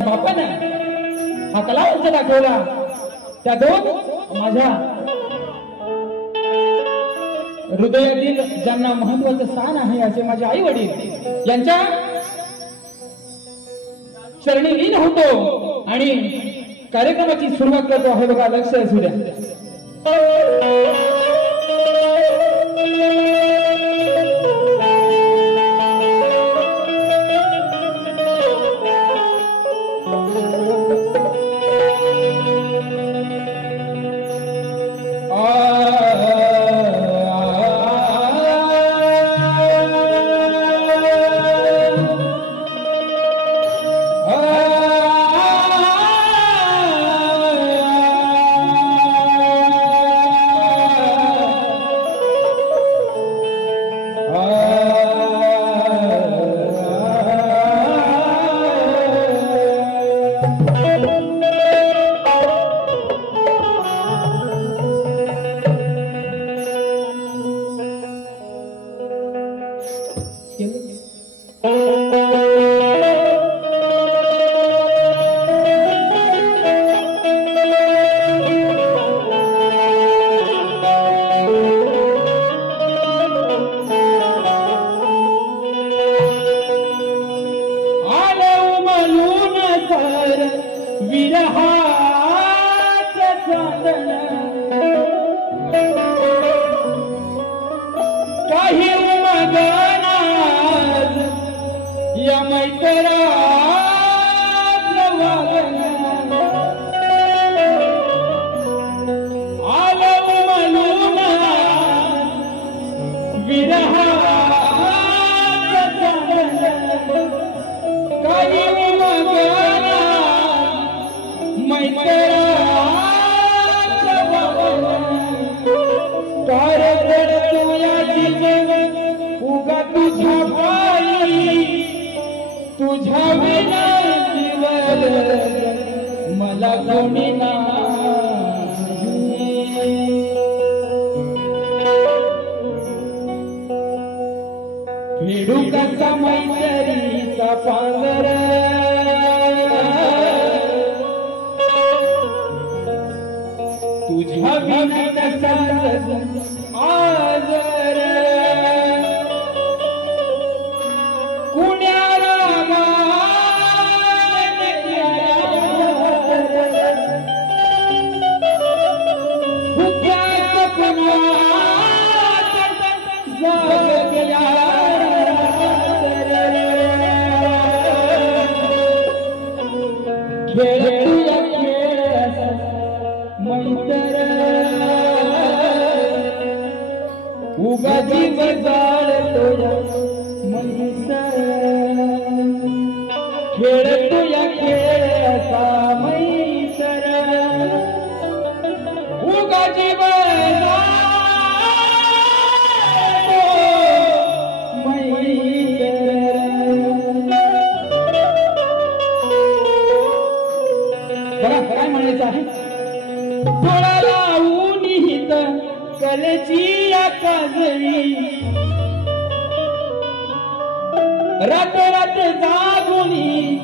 बापानं हा कलावंत दाखवला त्या दोन माझ्या हृदयातील ज्यांना महत्वाचं स्थान आहे असे माझे आई वडील यांच्या चरणी लीन होतो आणि कार्यक्रमाची सुरुवात करतो आहे बघा. लक्ष असू द्या. Thank you. कोणी नाही फेडू कसा मैत्रीचा पांगर तुझ्या विनत आजर कुण्या उगा जीव जाळतो या मैसर खेळतो या खेळ असा मैसर उगा जीव काय म्हणायचं आहे डोळा लावून हित कलेची काजळी रात रात जागुनी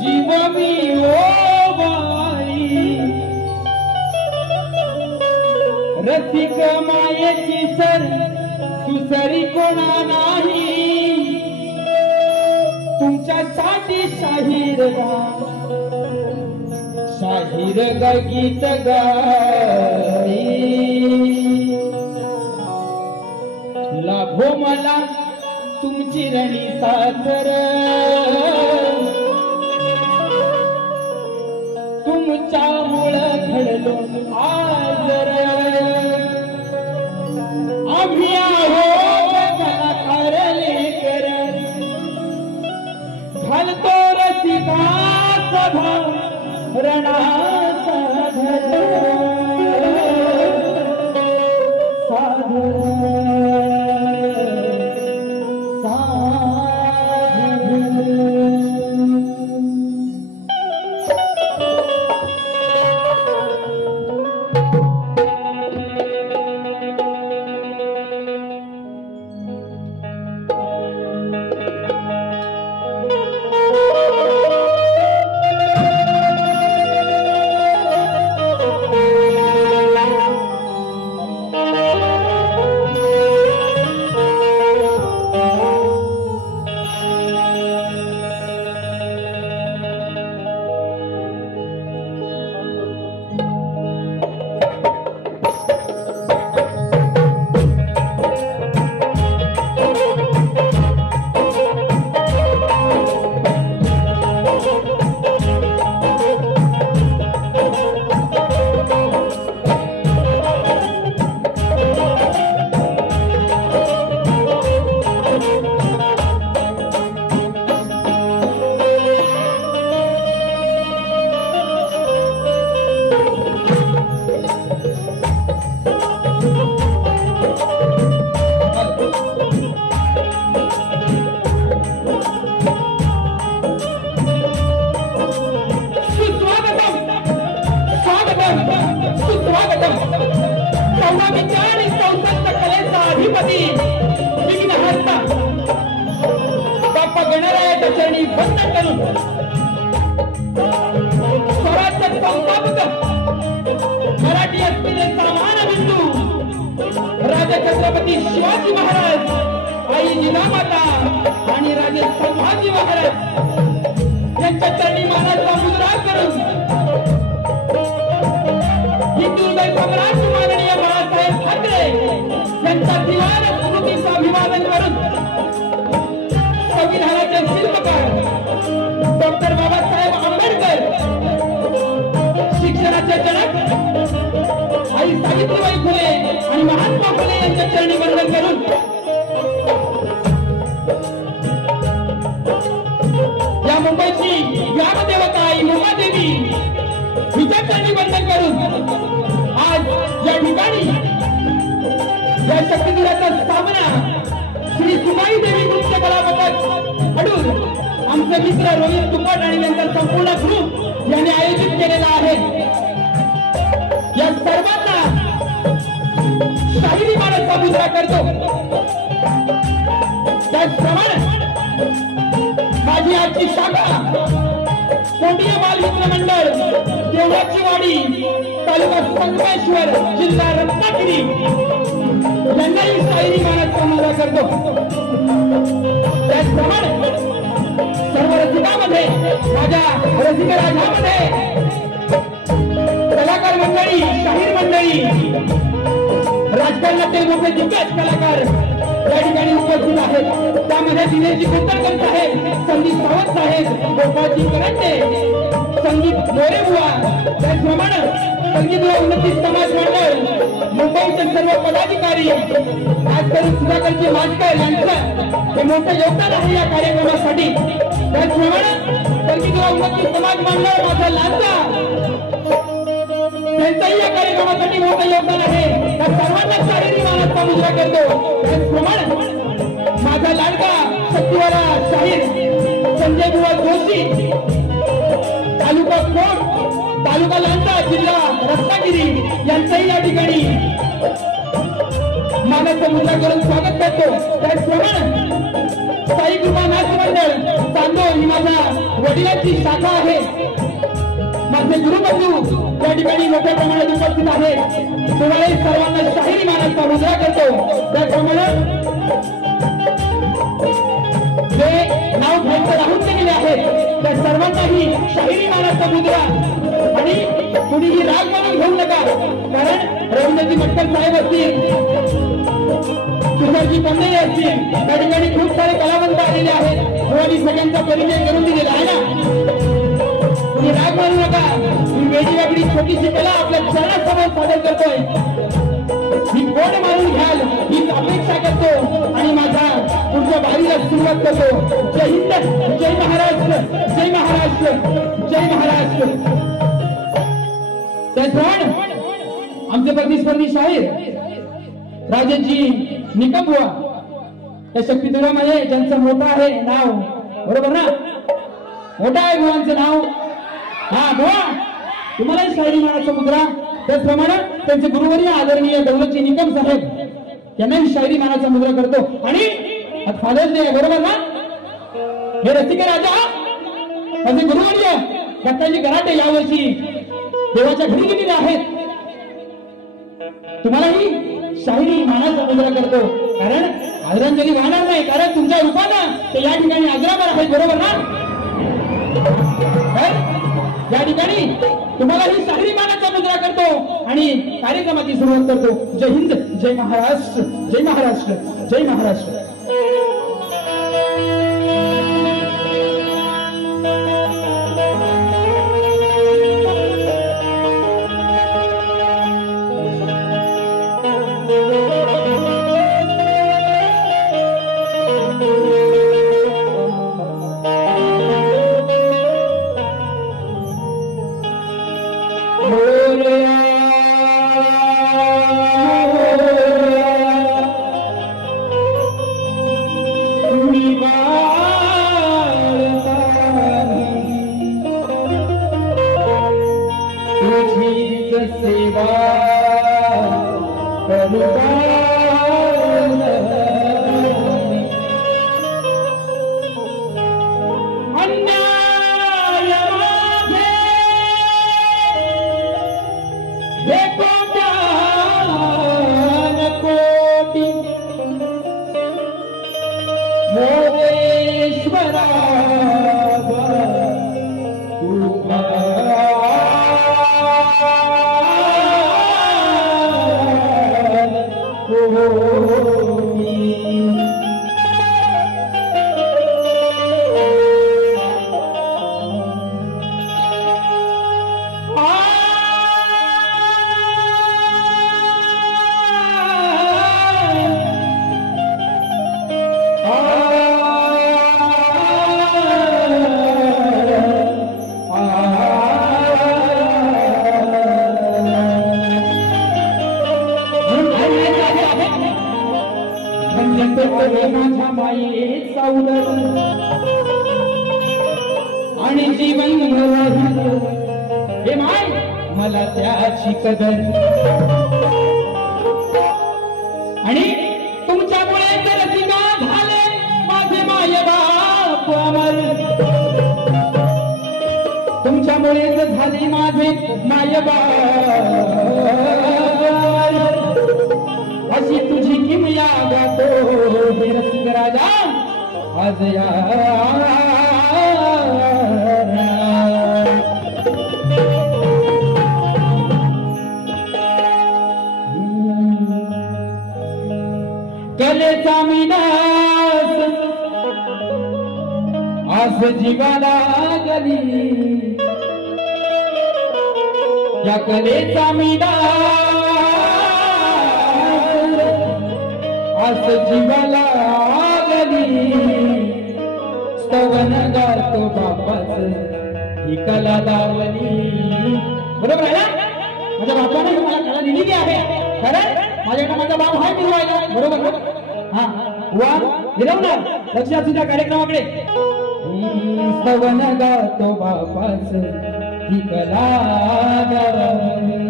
जीव मी ओ बाई रसिक मायेची सर दुसरी कोणा नाही तुमच्यासाठी शाहीर गीत गाई लाभो मला तुमची रणी साथर तुमच्यामुळं घडलो आजर आम्ही आहो कलाकार लेकर घालतो रसिका सभा रणाचा बाप्पा गणरायाच्या चरणी वंदन करून स्वराज्य संस्थापक मराठी असलेले सामान बिंदू राजा छत्रपती शिवाजी महाराज आई जिजामाता आणि राजे संभाजी महाराज यांच्या चरणी महाराजचा मुजरा करून हिंदुदय सम्राट माननीय बाळासाहेब ठाकरे यांचा दिवाण स्मृतीचा अभिवादन करून संविधानाचे शिल्पकार डॉक्टर बाबासाहेब आंबेडकर शिक्षणाचे जनक आई सावित्रीबाई फुले आणि महात्मा फुले यांच्या चरणी वंदन करून या मुंबईची ग्रामदेवता आई मुंबादेवी हिच्या चरणी वंदन करून आज या ठिकाणी या शक्तिगुराचा सामना श्री सुमाई देवी नृत्य कला बघत अडून आमचे मित्र रोहित तुंबट आणि त्यांचा संपूर्ण ग्रुप यांनी आयोजित केलेला आहे। या सर्वांना शाहिरी मानसचा मुजरा करतो। त्याचप्रमाणे माझी आजची शाखा कोंडिया बालमित्र मंडळ देवळाची वाडी तालुका संगमेश्वर जिल्हा रत्नागिरी यांनाही शाहिरी मानसचा मुजरा करतो। त्याचप्रमाणे सर्व रसिकांमध्ये माझ्या रसिक राजामध्ये कलाकार मंडळी शाहीर मंडळी राजकारणातील मोठे दिग्गज कलाकार या ठिकाणी उपस्थित आहेत। त्यामध्ये दिनेशजी कुलकर्णी साहेब, संदीप सावंत साहेब, गोपाळजी करंडे, संगीत मोरे बुवा, त्याचप्रमाणे संगीत व उन्नती समाज मंडळ मुंबईचे सर्व पदाधिकारी, खासकरून सुधाकरजी माजकर यांचं हे मोठं योगदान आहे या कार्यक्रमासाठी। त्याचप्रमाणे संगीत व उन्नती समाज मंडळ माझा लांजा त्यांचंही या कार्यक्रमासाठी मोठं योगदान आहे। त्या सर्वांना शाहिरी मानसचा मुजरा करतो। त्याचप्रमाणे माझा लाडका शक्तिवाला शाहीर संजय बुवा जोशी, तालुका कोट, तालुका लांजा, जिल्हा रत्नागिरी यांचंही या ठिकाणी मानसचा मुजरा करून स्वागत करतो। त्याचप्रमाणे साई कृपा नाट्य मंडळ चांदोड ही माझ्या वडिलांची शाखा आहे। माझे गुरुबंधू या ठिकाणी मोठ्या प्रमाणात उपस्थित आहेत। तुम्हाला सर्वांना शाहिरी मानसचा मुजरा करतो। त्याचप्रमाणे जे नाव घ्यायचं राहून गेलेले आहेत त्या सर्वांनाही शाहिरी मानसचा मुजरा। आणि कुणीही राग मानून घेऊ नका, कारण रवींद्रजी मटकर साहेब असतील, तुषारजी पंडे असतील, त्या ठिकाणी खूप सारे कलावंत आलेले आहेत। आणि सगळ्यांचा परिचय करून दिलेला आहे ना। तुम्ही राग मानू नका। मी वेगळी वेगळी छोटीशी कला आपल्या चरणासमोर सादर करतोय। मी कोण मानून घ्याल हीच अपेक्षा करतो आणि माझा पुढच्या वारीला सुरुवात करतो। जय हिंद, जय महाराष्ट्र, जय महाराष्ट्र, जय महाराष्ट्र। त्याचप्रमाणे आमचे प्रतिस्पर्धी शाहीर राजेशजी निकम बुवा या शक्तीधुरामध्ये ज्यांचं मोठं आहे नाव, बरोबर ना? मोठं आहे बुवांचं नाव। हा बुवा, तुम्हाला शाहिरी मानसचा मुजरा। त्याचप्रमाणे त्यांचे गुरुवर्य आदरणीय दौलतजी निकम साहेब यांनाही शाहिरी मानसचा मुजरा करतो। आणि फादर्स डे आहे, बरोबर ना? हे रसिक राजा त्यांचे गुरुवर्य दत्ताजी कराटे यावर्षी देवाच्या घरी गेलेले आहेत। तुम्हालाही शाहिरी मानसचा मुजरा करतो, कारण आदरांजली वाहणार नाही, कारण तुमच्या रूपानं ते या ठिकाणी अग्रभर आहेत, बरोबर ना? या ठिकाणी तुम्हाला ही शाहिरी मानसचा मुजरा करतो आणि कार्यक्रमाची सुरुवात करतो। जय हिंद, जय महाराष्ट्र, जय महाराष्ट्र, जय महाराष्ट्र। आणि जीवन हे माय मला त्याची कदर आणि तुमच्यामुळे रसिका झाले माझे माय बाप अमर तुमच्यामुळेच झाले माझे माय बाप अशी तुझी किमया गातो हे रसिक राजा आज या कलेचा मिनास आज जीवाला गली या कलेचा मिनास आज जीवाला गली स्तवन गातो बापाच ही कला दावली बरोबर आहे ना माझ्या बापाने मला कला दिलेली आहे खरं माझ्याकडे माझा बाप आहे फिरवायला बरोबर ना हा वा फिरवणार लक्ष असू त्या कार्यक्रमाकडे स्तवन गातो बापाच ही कला दावली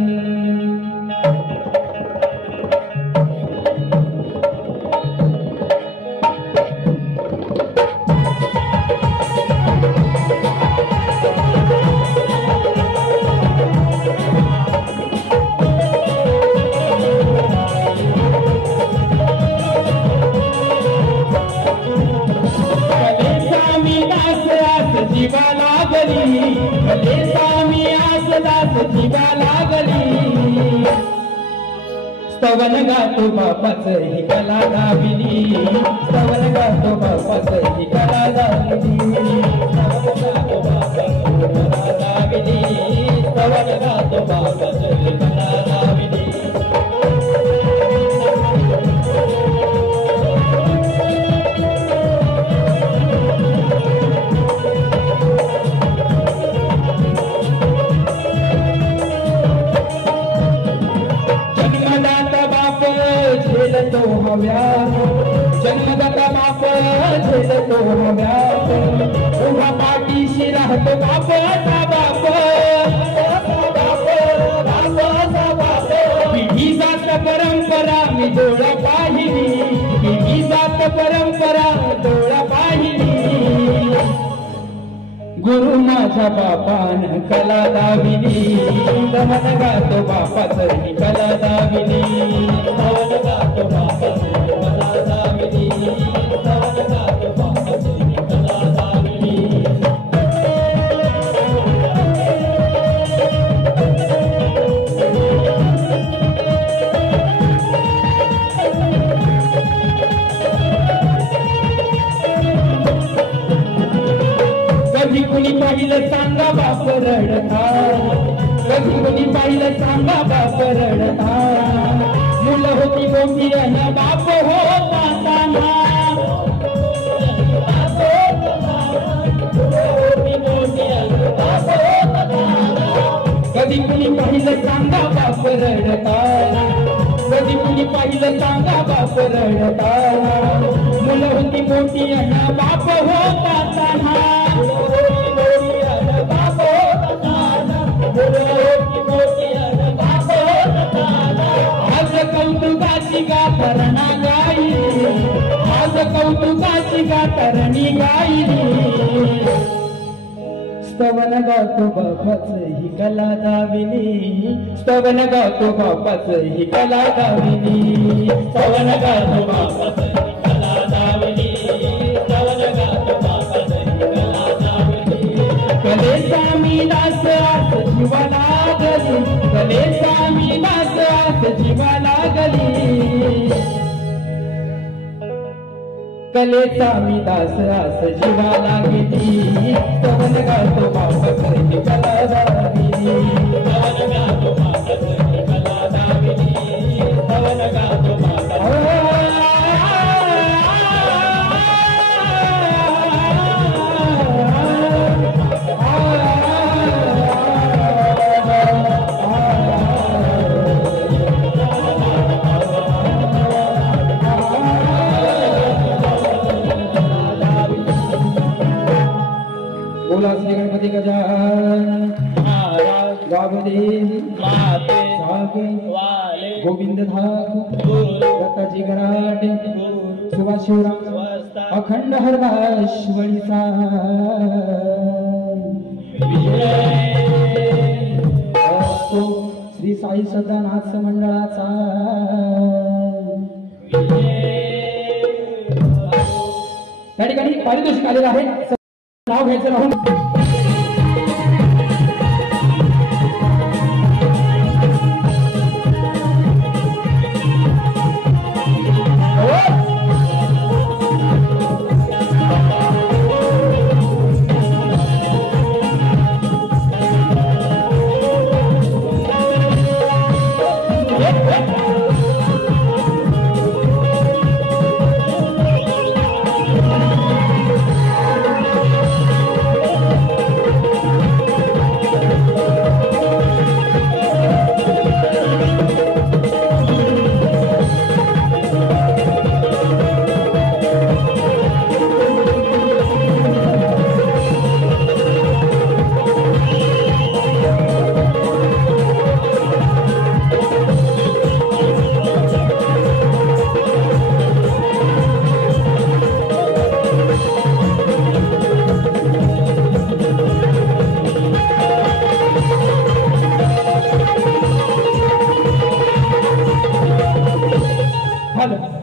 जीवा लागली भले स्वामी आसदास जीवा लागली स्तवन गातो बापाच ही कला दाविली स्तवन गातो बापाच ही कला दाविली स्तवन गातो बापाच ही कला दाविली झेलतो हव्या जन्मदाता बाप झेलतो हव्या उभा पाठीशी राहतो बापाचा बाप पिढी जात परंपरा मी डोळा पाहिली पिढी जात परंपरा डोळा पाहिली गुरु माझ्या बापान कला दाविली दमन गातो बापाच ही कला दाविली दमन गातो बापाच कला दाविली दमन गातो बापाच ही कला दाविली कधी कुणी पाहिलं सांगा बाप रडता कधी कुणी पाहिलं सांगा बाप रडता मुलं होती मोठी आणि बाप होता ताना कधी कुणी पाहिलं सांगा बाप रडता कधी कुणी पाहिलं सांगा बाप रडता मुलं होती मोठी आणि बाप होता ताना आज कौतुकाची गाथरणी गायली आज कौतुकाची गाथरणी गायली स्तवन गातो बापाच ही कला दाविली स्तवन गातो बापाच ही कला दाविली स्तवन गातो बापाच ही कला दाविली स्तवन गातो बापाच ही कला दाविली कलेचा मीनास आस जीवा लागली कलेचा मीनास आस जीवा लागली कलेचा मीनास आस जीवा लागली स्तवन गातो बापाच ही कला दाविली स्तवन गातो बापाच ही कला दाविली स्तवन गातो बापाच बोला श्री गणपती गजानन महाराज गोविंद धाक दत्ताजी गराडे सुभाष शिवराम अखंड हरवाश्वळीचा श्री साई सदानाथ मंडळाचा त्या ठिकाणी पारितोषिक आलेलं आहे नाव घ्यायचं राहून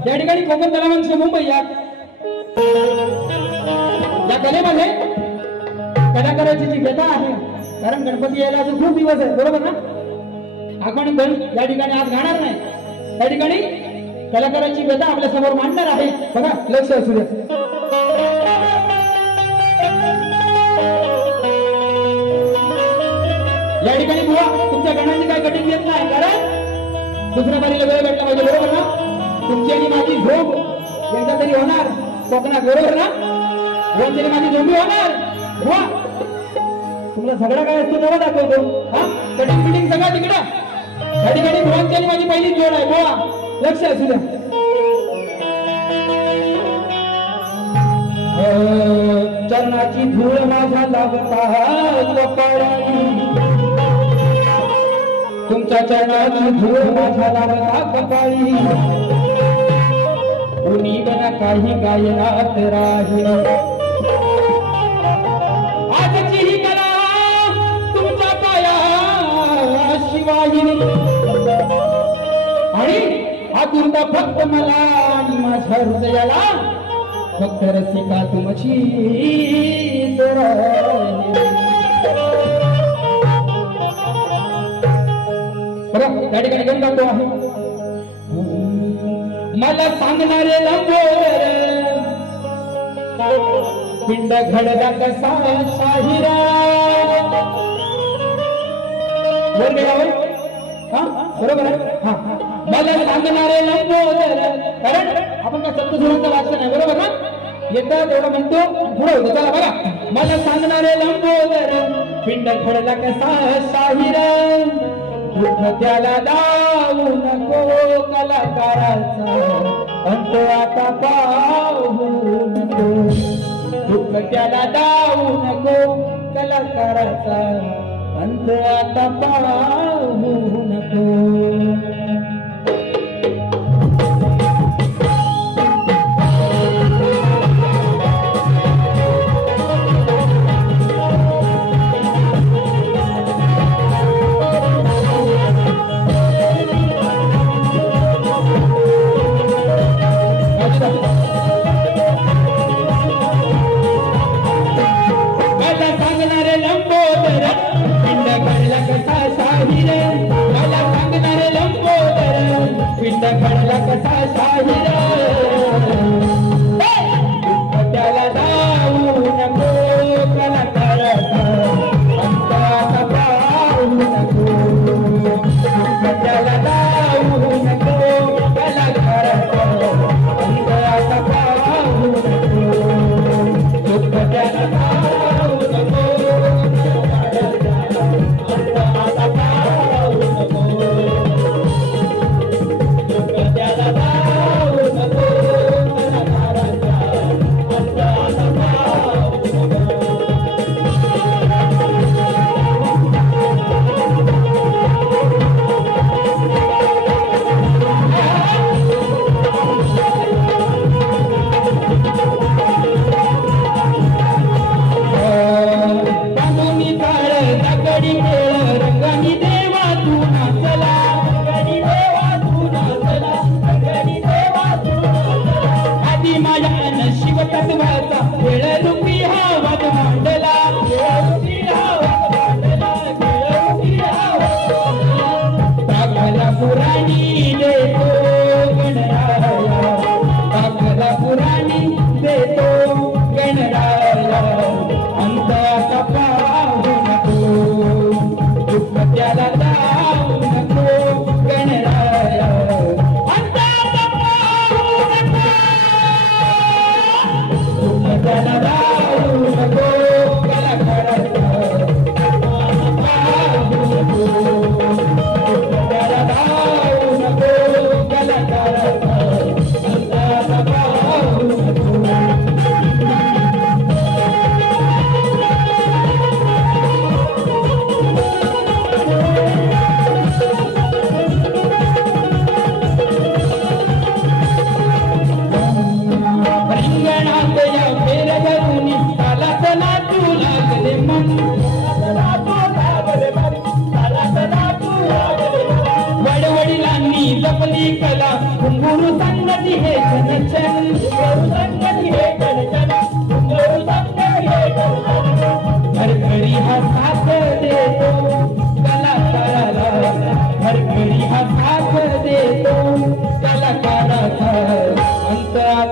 या ठिकाणी कोकण तलावांची मुंबई या कलेमध्ये कलाकाराची जी व्यथा आहे कारण गणपती यायला अजून खूप दिवस आहे बरोबर ना आपण या ठिकाणी आज गाणार नाही त्या ठिकाणी कलाकाराची व्यथा आपल्या समोर मांडणार आहे बघा लक्ष असू द्या या ठिकाणी बुवा तुमच्या गाण्याची काय कटिंग येत नाही कारण दुसऱ्या बारीला वेळ भेटला पाहिजे बरोबर ना तुमची आणि माझी झोप एकदा तरी होणार कोकणात बरोबर ना तरी माझी झोपी होणार वा तुम्हाला सगळा काय असतो तेव्हा दाखवतो हा कटिंग फिटिंग सगळं तिकडं या ठिकाणी भुवांची आणि माझी पहिली जोड आहे वा लक्ष असू द्या चरणाची धूळ माझा लागता कपाळी तुमच्या चरणाची धूळ माझा लागता कपाळी कुणी बना काही गायनात राही आजची ही कला तुमच्या पाया शिवाई आणि आतुरता फक्त मला आणि माझ्या हृदयाला फक्त रसिका तुमची त्या ठिकाणी गण गातो आहे मला सांगणारे लंबोदर पिंड घडला कसा शाहिरा बरोबर आहे हा मला सांगणारे लंबोदर कारण आपण काय सप्तसुरांचं वाचन आहे बरोबर ना येतं तेवढं म्हणतो पुढे होतो चला बघा मला सांगणारे लंबोदर पिंड घडला कसा शाहिरा दुःख त्याला दावू नको कलाकाराचा अंत आता पाहू नको दुःख त्याला दावू नको कलाकाराचा अंत आता पाहू नको मला सांगणारे लंबोदर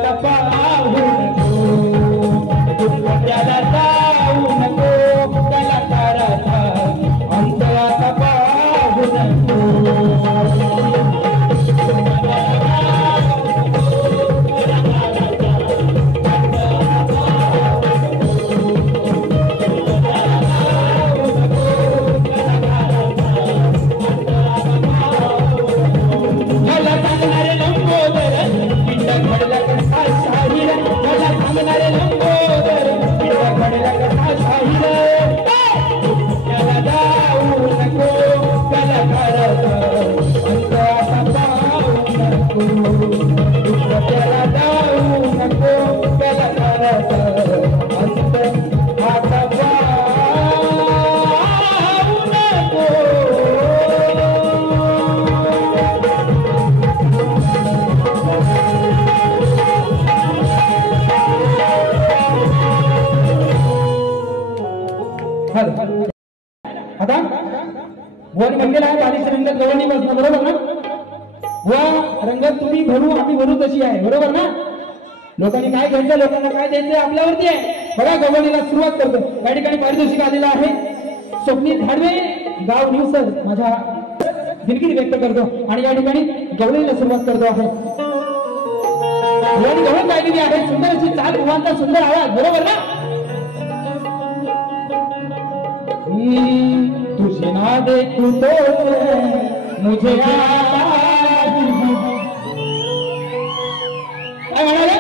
आता पाहू नको त्याला जाऊ नको कलाकाराचा अंत आता पाहू नको आता वर म्हणलेला आहे बारीक रंगात गवळणी बसणं बरोबर ना व रंगात तुम्ही भरू आम्ही भरू तशी आहे बरोबर ना लोकांनी काय घ्यायचं लोकांना काय द्यायचं आपल्यावरती आहे बघा गवळणीला सुरुवात करतो या ठिकाणी पारितोषिक आलेलं आहे स्वप्नील धाडवे गाव न्यूसर माझ्या दिलगिरी व्यक्त करतो आणि या ठिकाणी गवळणीला सुरुवात करतो आहे गवळण गायलेली आहे सुंदर अशी चाल भुवांचा सुंदर आवाज बरोबर ना तुझे ना देखूं तो मुझे काय म्हणाले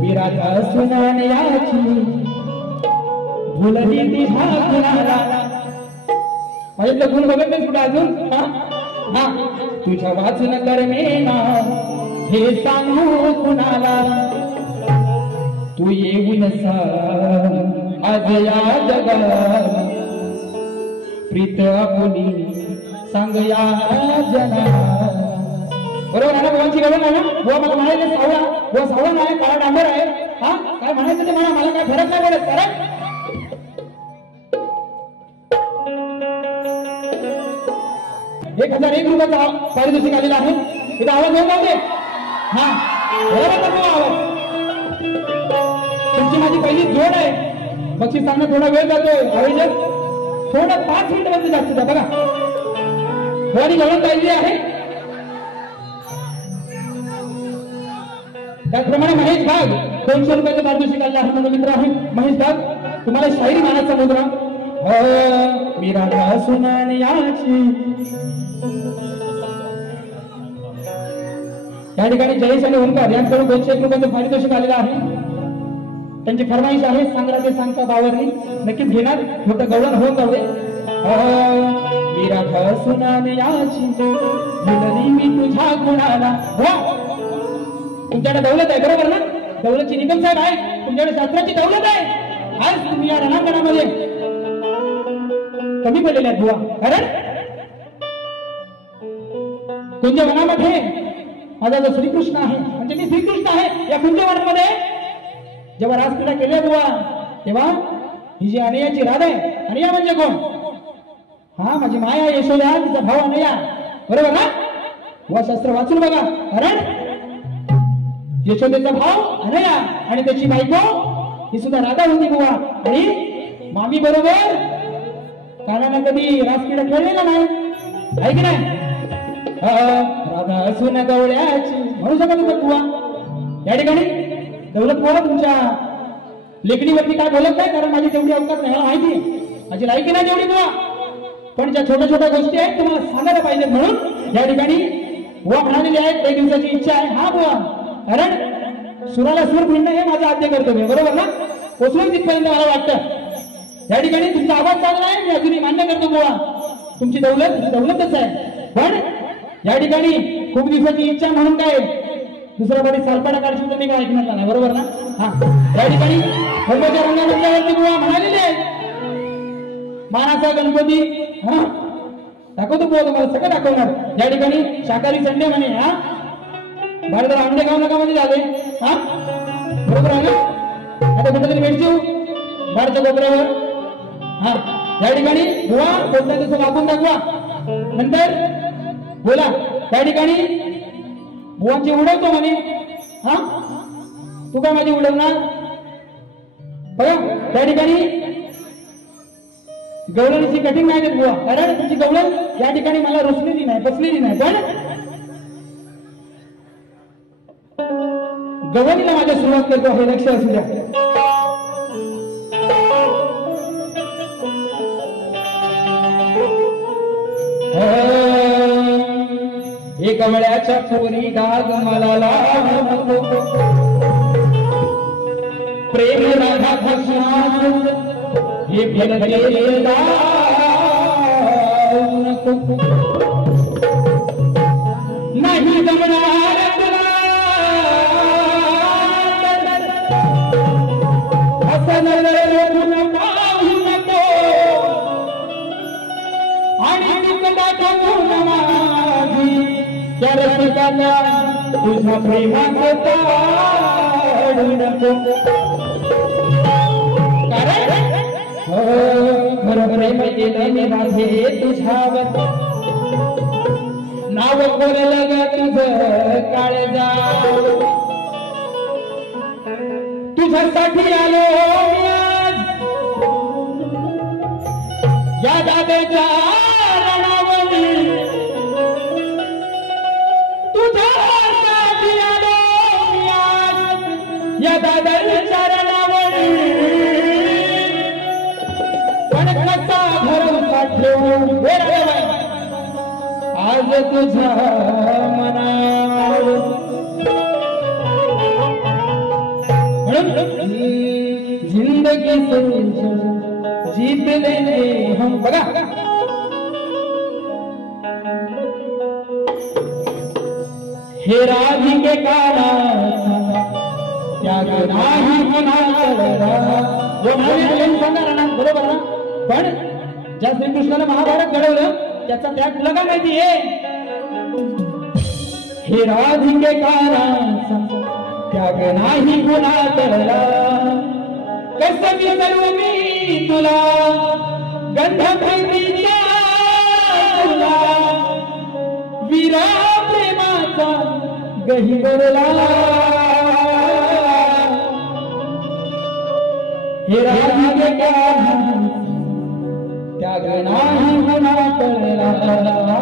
मी राधा सुनाण्याची भुलली तुझ्या गुणाला माझ्यातलं गुण बघत नाही कुठं अजून हा तुझ्या वाचून करमेना हे सांगू कुणाला तू येऊन सांग आज या जगात प्रीत आपुली सांग या जना बरोबर आहे ना भगवानची गवळण आहे ना हो मला म्हणायचं सावळा हो सावळा नाही काळा डांबर आहे हा काय म्हणायचं ते म्हणा मला काय फरक नाही पडत कारण 1001 रुपयाचा पारितोषिक आलेला आहे इथं आवाज होत नव्हते हा बरोबर तो आवाज तुमची माझी पहिली जोड आहे बक्षीस सांगणं थोडा वेळ जातोय आयोजक थोडा 5 मिनिटांमध्ये जास्त द्या बघा गवळणी गवळण गायली आहे त्याचप्रमाणे महेश बाग 200 रुपयाचं पारितोषिक आलेलं आहे माझा मित्र आहे महेश बाग तुम्हाला शायरी मानाचा मुद्रा मी राधा सुनाण्याची या ठिकाणी जयेश आणि ओंकार यांच्याकडून 201 रुपयाचं पारितोषिक आलेलं आहे त्यांची फरमाईश आहे सांगरा ते सांगता बावरणी नक्कीच घेणार मोठं गवळण होऊन जाऊ दे मी राधा सुनाण्याची भुलली मी तुझ्या गुणाला तुमच्याकडे दौलत आहे बरोबर ना दौलतची निकम साहेब आहे तुमच्याकडे शास्त्राची दौलत आहे आज तुम्ही या रणांगणामध्ये कमी पडलेले आहेत बुवा कारण कुंजवनामध्ये माझा जो श्रीकृष्ण आहे म्हणजे मी श्रीकृष्ण आहे या कुंजवनामध्ये जेव्हा रासक्रीडा केल्या बुवा तेव्हा ही जी अनयाची राधा आहे अनया म्हणजे कोण हा माझी माया यशोदा तिचा भाव अनया बरोबर ना व शास्त्र वाचून बघा कारण यशोदेचा भाव अनया आणि त्याची बायको ही सुद्धा राधा होती बुवा आणि मामी बरोबर कानाला कधी रासक्रीडा खेळलेला नाही आहे की नाही राधा सुन गवळ्याची म्हणू शकत होता बुवा या ठिकाणी दौलत बुवा तुमच्या लेखणीवरती काय बोलत नाही कारण माझी तेवढी अवकाश नाही मला माहिती आहे माझी लायकी नाही तेवढी बुवा पण ज्या छोट्या छोट्या गोष्टी आहेत तुम्हाला सांगायला पाहिजे म्हणून या ठिकाणी बुवा म्हणालेली आहेत एक दिवसाची इच्छा आहे हा बुवा कारण सुराला सूर भिडणं हे माझं आद्य कर्तव्य बरोबर ना पोचवून तिथपर्यंत मला वाटतं या ठिकाणी तुमचा आवाज चांगला आहे मी अजूनही मान्य करतो बुवा तुमची दौलतच आहे पण या ठिकाणी खूप दिवसाची इच्छा म्हणून काय दुसऱ्या बारी सालपाडा काढशील तर मी काय ऐकणार नाही बरोबर ना हा या ठिकाणी होमच्या रंगावरती बुवा म्हणालेले आहेत मानाचा गणपती हा दाखवतो बुवा तुम्हाला सगळं दाखवणार या ठिकाणी शाकाहारी संडे म्हणे हा बाहेर जरा अंडे खाऊ नका मध्ये झाले हा बरोबर आहे ना आता कुठेतरी भेट देऊ बाहेरच्या कोपऱ्यावर हा या ठिकाणी बुवा कोणत्या तसं वापरून दाखवा नंतर बोला त्या ठिकाणी बुवांची उडवतो म्हणे हा तू काय माझी उडवणार बघा त्या ठिकाणी गवळणीची कटिंग नाही देत बुवा, कारण तुमची गवळण या ठिकाणी मला रुसलेली नाही, बसलेली नाही, पण गवळणीला माझ्या सुरुवात करतो हे लक्ष असू द्या. हे गवळ्याच्या पोरी डाग मला लावू नको, प्रेम राधा कृष्ण हे भलते नको, नाही जमणार तुला असं नरळून पाहू नको, आणि चूक दाखवून माझी त्या रसिकाला तुझ्या प्रेमात ताडू नको. खरं प्रेम केलं मी माझे तुझ्यावर, नाव कोरलं ग तुझं काळजा, तुझ्यासाठी आलो मी आज या दादाच्या रणावर, तुझ्यासाठी आलो मी आज या दादाच्या रणावर, भरोसा ठेवून आज तुझ्या मनावर, जिंदगी से जीत लेंगे हम. बघा हे राधिके कानाचा त्याग नाही म्हणाला, बरोबर ना, पण ज्या श्रीकृष्णाने महाभारत घडवलं त्याचा त्याग तुला काय माहिती आहे. हे राधिके कानाचा त्याग नाही गुन्हा करला, कसं विसरू मी तुला गंध प्रेमीचा तुला, वीरा प्रेमाचा गहिवरला. हे राधिके कानाचा त्याग नाही गुन्हा करला.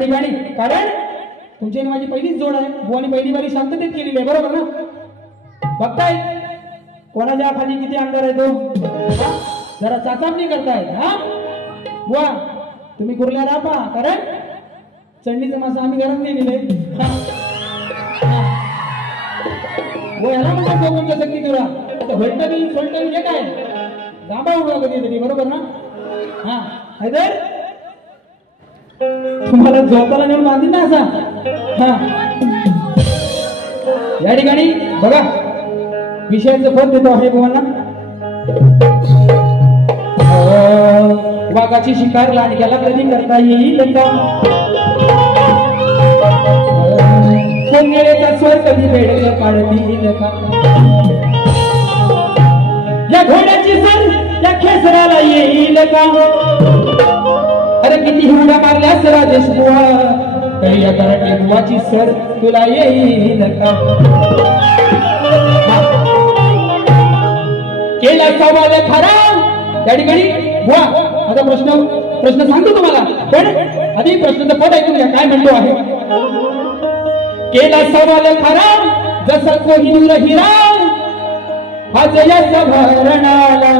ठिकाणी, कारण तुमची आणि माझी पहिलीच जोड आहे. बुवानी पहिली बारी शांततेत केलेली आहे, बरोबर ना? बघताय कोणाच्या खाली किती अंगार आहे तो, जरा चाचापणी करताय. हा बुवा तुम्ही कुर्ल्या राहा, कारण चढणीचं मासा आम्ही घरात नाही दिले. याला म्हणतात तुमच्या शक्ती तुला भलटवी सोलटवी हे काय गाबा उडवा कधीतरी, बरोबर ना? हा हैदर तुम्हाला झोपाला नेऊन बांधीन ना असा. हा या ठिकाणी बघा विषयाचं फल देतो आहे बुवांना. वाघाची शिकार लांडग्याला कधी करता येईल का? कोंगळेचा स्वर कधी वेळ काढतील का? या घोड्याची सर या खेसराला येईल का? अरे किती हुंडा मारल्यास राजेश बुवा, काही या कराटे बुवाची सर तुला येईल का? केला सवाल खरा त्या ठिकाणी बुवा. आता प्रश्न सांगतो तुम्हाला, पण आधी प्रश्नाचं पद ऐकून घ्या काय म्हणतो आहे. केला सवाल खरा जसा कोहिनूर हिरा, हा जयाचा भरणाला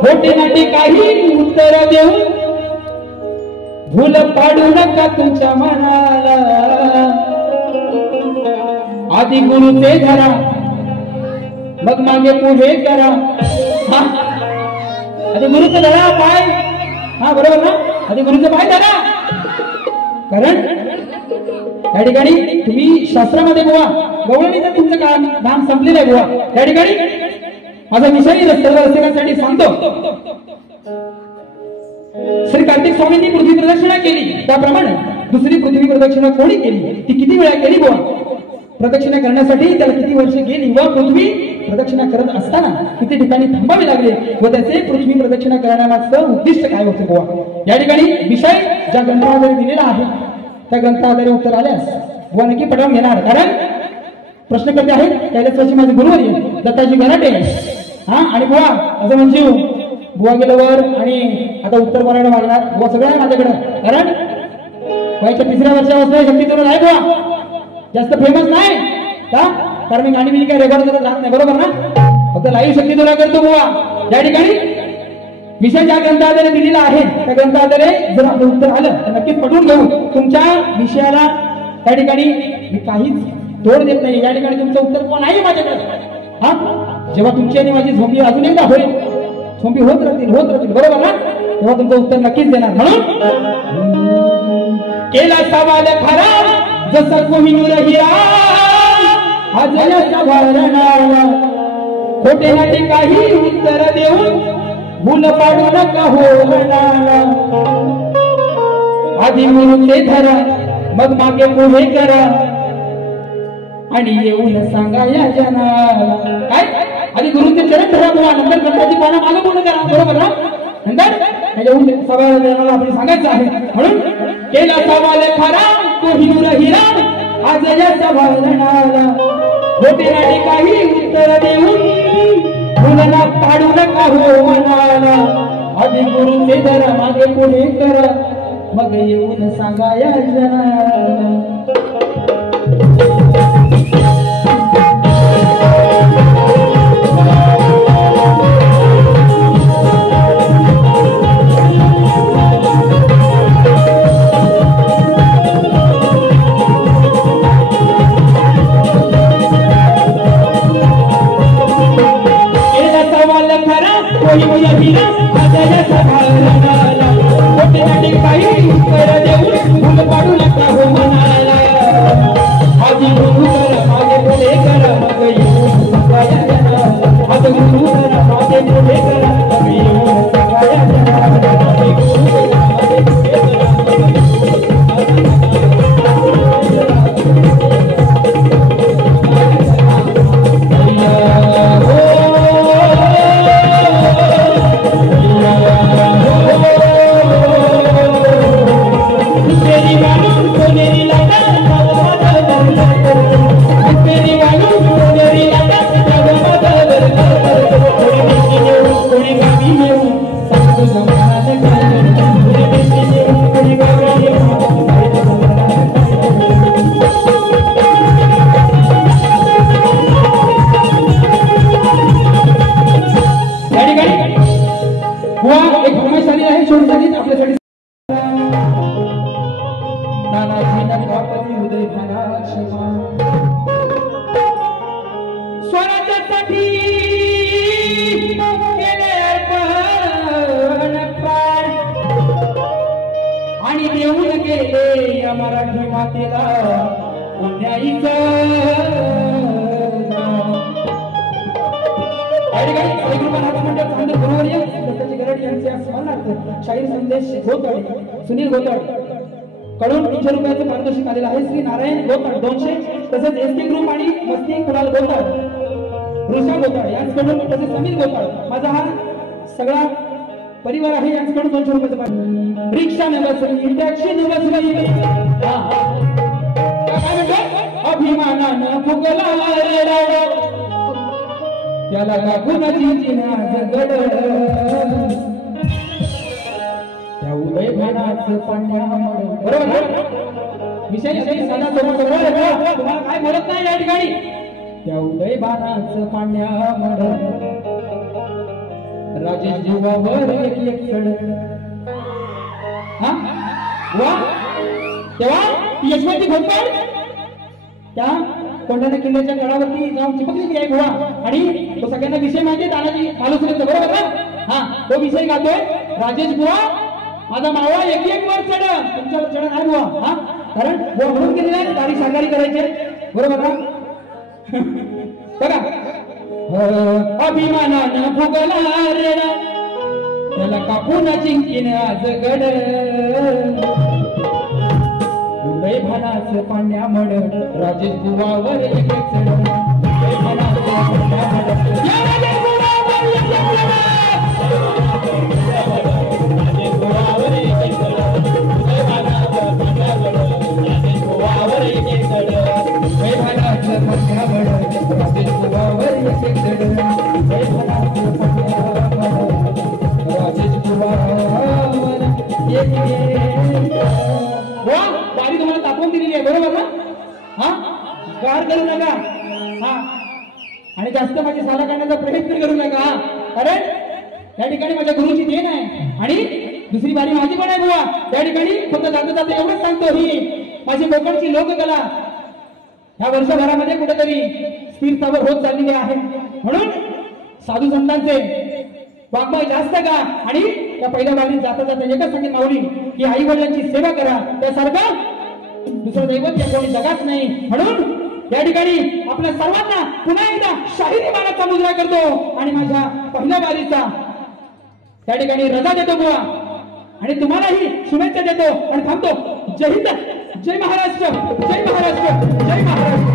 खोटे नाटे काही उत्तर देऊ, भूल पाडू नका तुमच्या मनाला. आधी गुरुचे धरा मग मागे पुढे करा. आधी गुरुचं धरा पाय, हा बरोबर ना? आधी गुरुचं पाय धरा, कारण या ठिकाणी तुम्ही शास्त्रामध्ये बुवा गवळणीचं तुमचं काम नाम संपलेलं आहे बुवा. त्या ठिकाणी माझा विषय सर्व रसिकांसाठी सांगतो. श्री कार्तिक स्वामींनी पृथ्वी प्रदक्षिणा केली, त्याप्रमाणे दुसरी पृथ्वी प्रदक्षिणा कोणी केली, ती किती वेळा केली बुवा? प्रदक्षिणा करण्यासाठी त्याला किती वर्ष गेली व पृथ्वी प्रदक्षिणा करत असताना किती ठिकाणी थांबावे लागले व त्याचे पृथ्वी प्रदक्षिणा करण्यामागचं उद्दिष्ट काय होते बुवा? या ठिकाणी विषय ज्या ग्रंथाद्वारे दिलेला आहे त्या ग्रंथाद्वारे उत्तर आल्यास बुवा नक्की पटवून घेणार. कारण प्रश्नकर्ते आहेत कैलासवासी माझे गुरुवर्य दत्ताजी गराटे. हा आणि बुवा असं म्हणजे बुवा गेल्यावर आणि आता उत्तर बोलायला मागणार बुवा सगळं आहे माझ्याकडे. कारण वयाच्या 3ऱ्या वर्षापासून शक्ती तुला नाही बुवा, जास्त फेमस नाही का? कारण मी गाणी बिणी काय रेकॉर्ड करत राहत नाही, बरोबर ना? फक्त लाईव्ह शक्ती तुला करतो बुवा. या ठिकाणी विषय ज्या ग्रंथाद्वारे दिलेला आहे त्या ग्रंथाद्वारे जर आपलं उत्तर आलं तर नक्कीच पटवून घेऊ. तुमच्या विषयाला त्या ठिकाणी मी काहीच तोड देत नाही. या ठिकाणी तुमचं उत्तर कोण आहे माझ्याकडे. हा जेव्हा तुमची आणि माझी झोंबी अजून एकदा होईल, झोंबी होत राहतील बरोबर ना? तेव्हा तुमचं उत्तर नक्कीच देणार. म्हणून केला सवाल खरा जसा कोहिनूर हिरा, हा जयाचा भरणाला खोटे नाटे काही उत्तर देऊन भूल पाडू नका हो रणाला. आधी गुरुचे धरा मग मागे पुढे करा आणि येऊन सांगा या जनाला. काय आधी गुरुचे चरण धरा बुवा, नंतर ग्रंथाची पानं मागे पुढे करा, बरोबर ना? नंतर येऊन सगळ्या जनाला आपण सांगायचं आहे. म्हणून केला सवाल खरा कोहिनूर हिरा, हा जयाचा भरणाला खोटे नाटे काही उत्तर देऊन भूलना पाडू नका हो मनाला. आधी गुरुचे धरा मागे पुढे करा मग येऊन सांगा या जनाला. Thank you. स्वराज्यासाठी केले अर्पण प्राण आणि देऊन गेले या मराठी मातेला पुण्याईचं शाहीर संदेश गोताडे सुनील गोताडे कडून 300 रुपयाचं पारितोषिक आलेलं आहे. श्री नारायण गोताड 200, तसेच एसटी ग्रुप आणि मस्ती कुणाल गोताड, ऋषा गोताड यांच्याकडून, तसेच समीर गोताड, माझा हा सगळा परिवार आहे यांच्याकडून 200 रुपयाचं पारितोषिक. रिक्षा न बसली, टॅक्सी न बसली, अभिमानानं फुगला त्याला का कुणाची चिन्हाच गड त्या उदय भानाचं पाण्यामुळे. बरोबर ना विषय साधा सोबत तुम्हाला काय बोलत नाही या ठिकाणी. त्या उदय भानाचं पाण्यामुळे राजेश जीवावर एक चढ. हा वा तेव्हा यशवंती घोटपाड त्या कोंढाणा किल्ल्याच्या गडावरती जाऊन चिपकलेली आहे बुवा. आणि तो सगळ्यांना विषय माहिती आहे तानाजी मालुसरेचा. बरोबर ना. हा तो विषय गातोय राजेश बुवा माझा मावा एक वर चढ. तुमच्यावर चढ नाही बुवा. हा कारण बुवा म्हणून गेलेला आहे गाडी साकारी करायचे. बरोबर ना. बघा अभिमानानं फुगला रेडा त्याला कापून जिंकीन आज गड उदय भानाचं पाण्या मड राजेश बुवावर एक चढ. उदय भानाचं पाण्या मड राजेश बुवावर एक चढ. राजेश बुवावर एक चढ. उदय भानाचं पाण्या मड राजेश बुवावर एक चढ. उदय भानाचं पाण्या मड राजेश बुवावर एक चढ. उदय भानाचं पाण्या मड राजेश बुवावर एक वा बारी तुम्हाला दाखवून दिलेली आहे. बरोबर ना. हा गार करू नका. हा आणि जास्त माझी साला काढण्याचा प्रयत्न करू नका. कारण त्या ठिकाणी माझ्या गुरुची देण आहे आणि दुसरी बारी माझी पण आहे बुवा. त्या ठिकाणी फक्त जाता जाता एवढंच सांगतो ही माझी कोकणची लोककला ह्या वर्षभरामध्ये कुठेतरी स्थिरतावर होत चाललेली आहे. म्हणून साधू संतांचे वाग्मय जास्त का आणि त्या पहिल्या बारीत जाता जाता एकच सांगेन माऊली की आई वडिलांची सेवा करा. त्यासारखं दुसरं दैवत या कोणी जगात नाही. म्हणून या ठिकाणी आपल्या सर्वांना पुन्हा एकदा शाहिरी मानाचा मुजरा करतो आणि माझ्या पहिल्या बारीचा त्या ठिकाणी रजा देतो बुवा आणि तुम्हालाही शुभेच्छा देतो आणि थांबतो. जय हिंद, जय महाराष्ट्र, जय महाराष्ट्र, जय महाराष्ट्र.